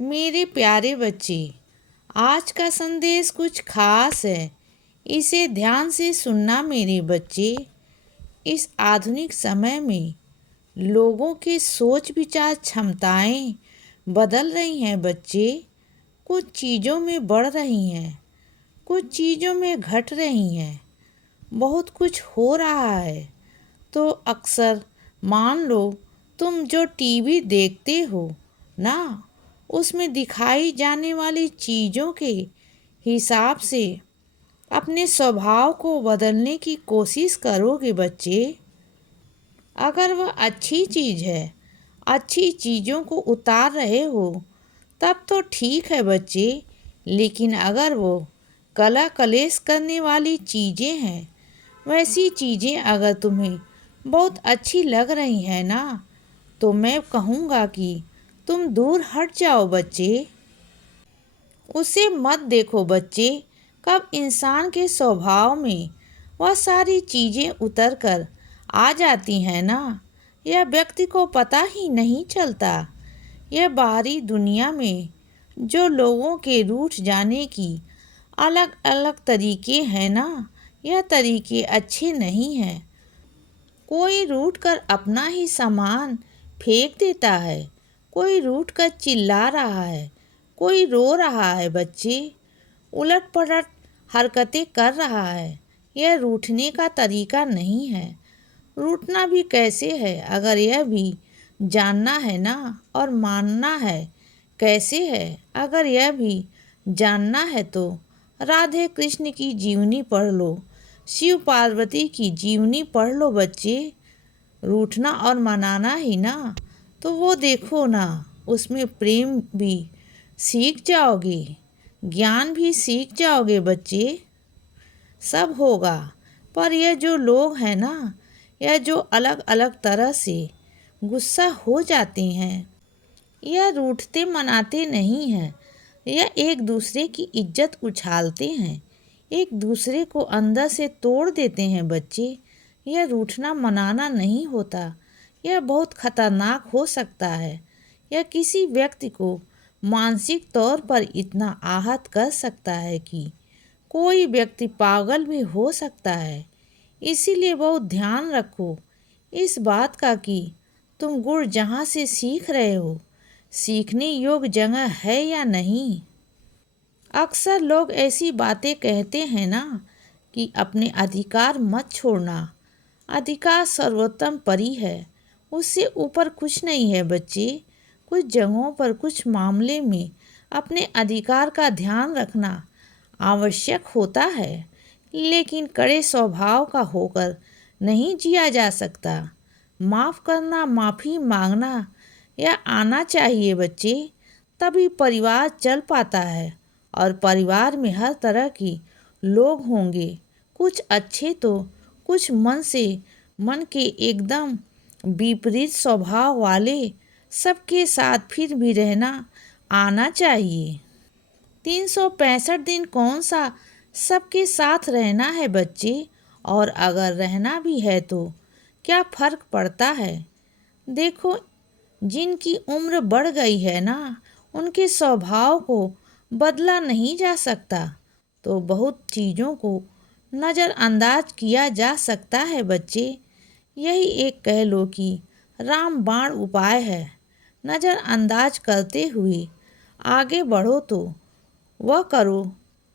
मेरे प्यारे बच्चे, आज का संदेश कुछ खास है। इसे ध्यान से सुनना मेरे बच्चे। इस आधुनिक समय में लोगों के सोच विचार क्षमताएं बदल रही हैं बच्चे। कुछ चीज़ों में बढ़ रही हैं, कुछ चीज़ों में घट रही हैं। बहुत कुछ हो रहा है। तो अक्सर मान लो, तुम जो टीवी देखते हो ना, उसमें दिखाई जाने वाली चीज़ों के हिसाब से अपने स्वभाव को बदलने की कोशिश करोगे बच्चे। अगर वह अच्छी चीज़ है, अच्छी चीज़ों को उतार रहे हो, तब तो ठीक है बच्चे। लेकिन अगर वो कला कलेश करने वाली चीज़ें हैं, वैसी चीज़ें अगर तुम्हें बहुत अच्छी लग रही हैं ना, तो मैं कहूँगा कि तुम दूर हट जाओ बच्चे। उसे मत देखो बच्चे। कब इंसान के स्वभाव में वह सारी चीज़ें उतर कर आ जाती हैं ना, यह व्यक्ति को पता ही नहीं चलता। यह बाहरी दुनिया में जो लोगों के रूठ जाने की अलग अलग तरीके हैं ना, यह तरीके अच्छे नहीं हैं। कोई रूठ कर अपना ही सामान फेंक देता है, कोई रूठ कर चिल्ला रहा है, कोई रो रहा है बच्चे, उलट पलट हरकतें कर रहा है। यह रूठने का तरीका नहीं है। रूठना भी कैसे है, अगर यह भी जानना है ना, और मानना है कैसे है, अगर यह भी जानना है तो राधे कृष्ण की जीवनी पढ़ लो, शिव पार्वती की जीवनी पढ़ लो बच्चे। रूठना और मनाना ही ना, तो वो देखो ना, उसमें प्रेम भी सीख जाओगे, ज्ञान भी सीख जाओगे बच्चे। सब होगा। पर यह जो लोग हैं ना, यह जो अलग अलग तरह से गुस्सा हो जाते हैं, यह रूठते मनाते नहीं हैं। यह एक दूसरे की इज्जत उछालते हैं, एक दूसरे को अंदर से तोड़ देते हैं बच्चे। यह रूठना मनाना नहीं होता। यह बहुत खतरनाक हो सकता है। यह किसी व्यक्ति को मानसिक तौर पर इतना आहत कर सकता है कि कोई व्यक्ति पागल भी हो सकता है। इसीलिए बहुत ध्यान रखो इस बात का कि तुम गुण जहाँ से सीख रहे हो, सीखने योग्य जगह है या नहीं। अक्सर लोग ऐसी बातें कहते हैं ना कि अपने अधिकार मत छोड़ना। अधिकार सर्वोत्तम परी है, उससे ऊपर कुछ नहीं है बच्चे। कुछ जगहों पर, कुछ मामले में अपने अधिकार का ध्यान रखना आवश्यक होता है, लेकिन कड़े स्वभाव का होकर नहीं जिया जा सकता। माफ़ करना, माफ़ी मांगना यह आना चाहिए बच्चे। तभी परिवार चल पाता है, और परिवार में हर तरह की लोग होंगे। कुछ अच्छे तो कुछ मन के एकदम विपरीत स्वभाव वाले। सबके साथ फिर भी रहना आना चाहिए। 365 दिन कौन सा सबके साथ रहना है बच्चे। और अगर रहना भी है तो क्या फ़र्क पड़ता है। देखो, जिनकी उम्र बढ़ गई है ना, उनके स्वभाव को बदला नहीं जा सकता, तो बहुत चीज़ों को नज़रअंदाज किया जा सकता है बच्चे। यही एक कह लो कि रामबाण उपाय है। नज़रअंदाज करते हुए आगे बढ़ो तो वह करो।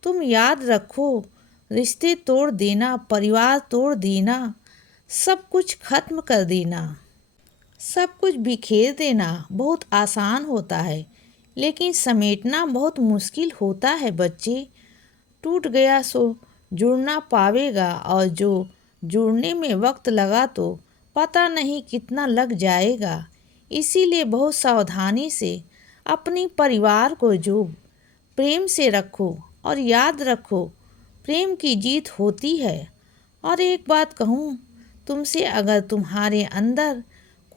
तुम याद रखो, रिश्ते तोड़ देना, परिवार तोड़ देना, सब कुछ खत्म कर देना, सब कुछ बिखेर देना बहुत आसान होता है, लेकिन समेटना बहुत मुश्किल होता है बच्चे। टूट गया सो जुड़ ना पावेगा, और जो जुड़ने में वक्त लगा तो पता नहीं कितना लग जाएगा। इसीलिए बहुत सावधानी से अपनी परिवार को जो प्रेम से रखो, और याद रखो, प्रेम की जीत होती है। और एक बात कहूँ तुमसे, अगर तुम्हारे अंदर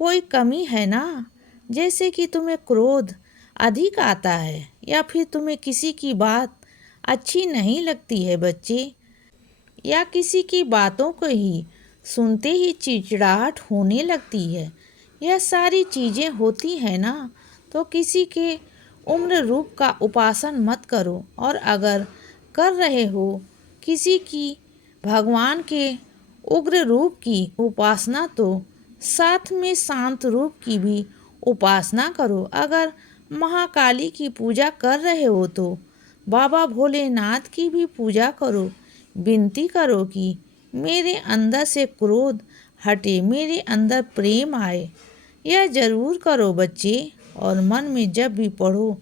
कोई कमी है ना, जैसे कि तुम्हें क्रोध अधिक आता है, या फिर तुम्हें किसी की बात अच्छी नहीं लगती है बच्चे, या किसी की बातों को ही सुनते ही चिड़चिड़ाहट होने लगती है, यह सारी चीज़ें होती हैं ना, तो किसी के उम्र रूप का उपासन मत करो, और अगर कर रहे हो किसी की भगवान के उग्र रूप की उपासना, तो साथ में शांत रूप की भी उपासना करो। अगर महाकाली की पूजा कर रहे हो तो बाबा भोलेनाथ की भी पूजा करो। विनती करो कि मेरे अंदर से क्रोध हटे, मेरे अंदर प्रेम आए। यह जरूर करो बच्चे। और मन में जब भी पढ़ो,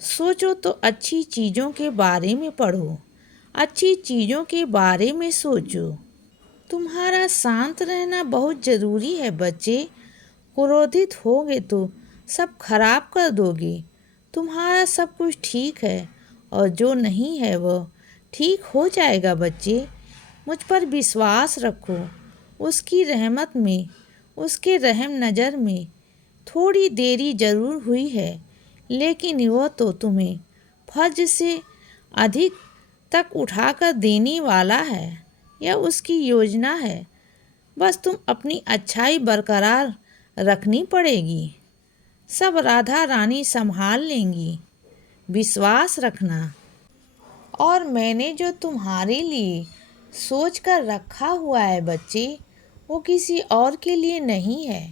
सोचो तो अच्छी चीज़ों के बारे में पढ़ो, अच्छी चीज़ों के बारे में सोचो। तुम्हारा शांत रहना बहुत ज़रूरी है बच्चे। क्रोधित होगे तो सब खराब कर दोगे। तुम्हारा सब कुछ ठीक है, और जो नहीं है वह ठीक हो जाएगा बच्चे। मुझ पर विश्वास रखो। उसकी रहमत में, उसके रहम नज़र में थोड़ी देरी ज़रूर हुई है, लेकिन वह तो तुम्हें फर्ज से अधिक तक उठाकर देने वाला है। यह उसकी योजना है। बस तुम अपनी अच्छाई बरकरार रखनी पड़ेगी। सब राधा रानी संभाल लेंगी, विश्वास रखना। और मैंने जो तुम्हारे लिए सोच कर रखा हुआ है बच्चे, वो किसी और के लिए नहीं है।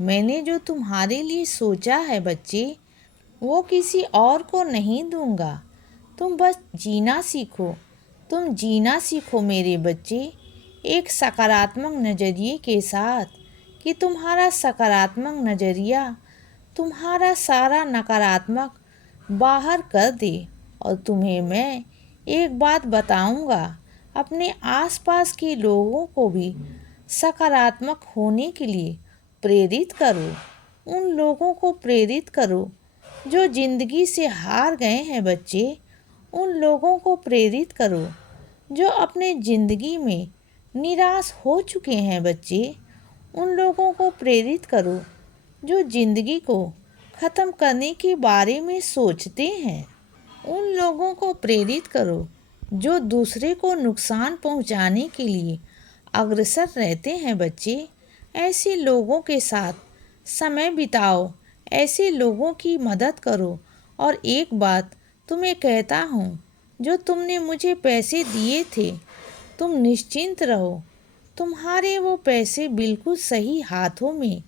मैंने जो तुम्हारे लिए सोचा है बच्चे, वो किसी और को नहीं दूंगा। तुम बस जीना सीखो। तुम जीना सीखो मेरे बच्चे, एक सकारात्मक नज़रिए के साथ, कि तुम्हारा सकारात्मक नज़रिया तुम्हारा सारा नकारात्मक बाहर कर दे। और तुम्हें मैं एक बात बताऊंगा, अपने आसपास के लोगों को भी सकारात्मक होने के लिए प्रेरित करो। उन लोगों को प्रेरित करो जो जिंदगी से हार गए हैं बच्चे। उन लोगों को प्रेरित करो जो अपने ज़िंदगी में निराश हो चुके हैं बच्चे। उन लोगों को प्रेरित करो जो ज़िंदगी को ख़त्म करने के बारे में सोचते हैं। उन लोगों को प्रेरित करो जो दूसरे को नुकसान पहुंचाने के लिए अग्रसर रहते हैं बच्चे। ऐसे लोगों के साथ समय बिताओ, ऐसे लोगों की मदद करो। और एक बात तुम्हें कहता हूँ, जो तुमने मुझे पैसे दिए थे, तुम निश्चिंत रहो। तुम्हारे वो पैसे बिल्कुल सही हाथों में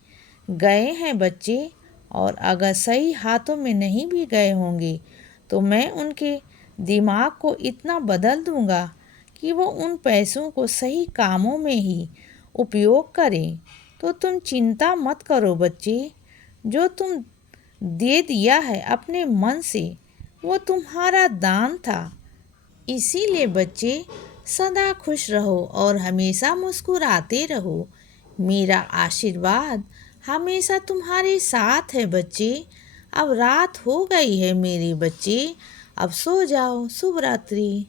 गए हैं बच्चे। और अगर सही हाथों में नहीं भी गए होंगे, तो मैं उनके दिमाग को इतना बदल दूंगा कि वो उन पैसों को सही कामों में ही उपयोग करें। तो तुम चिंता मत करो बच्चे। जो तुम दे दिया है अपने मन से, वो तुम्हारा दान था। इसीलिए बच्चे, सदा खुश रहो और हमेशा मुस्कुराते रहो। मेरा आशीर्वाद हमेशा तुम्हारे साथ है बच्चे। अब रात हो गई है मेरे बच्चे, अब सो जाओ। शुभ रात्रि।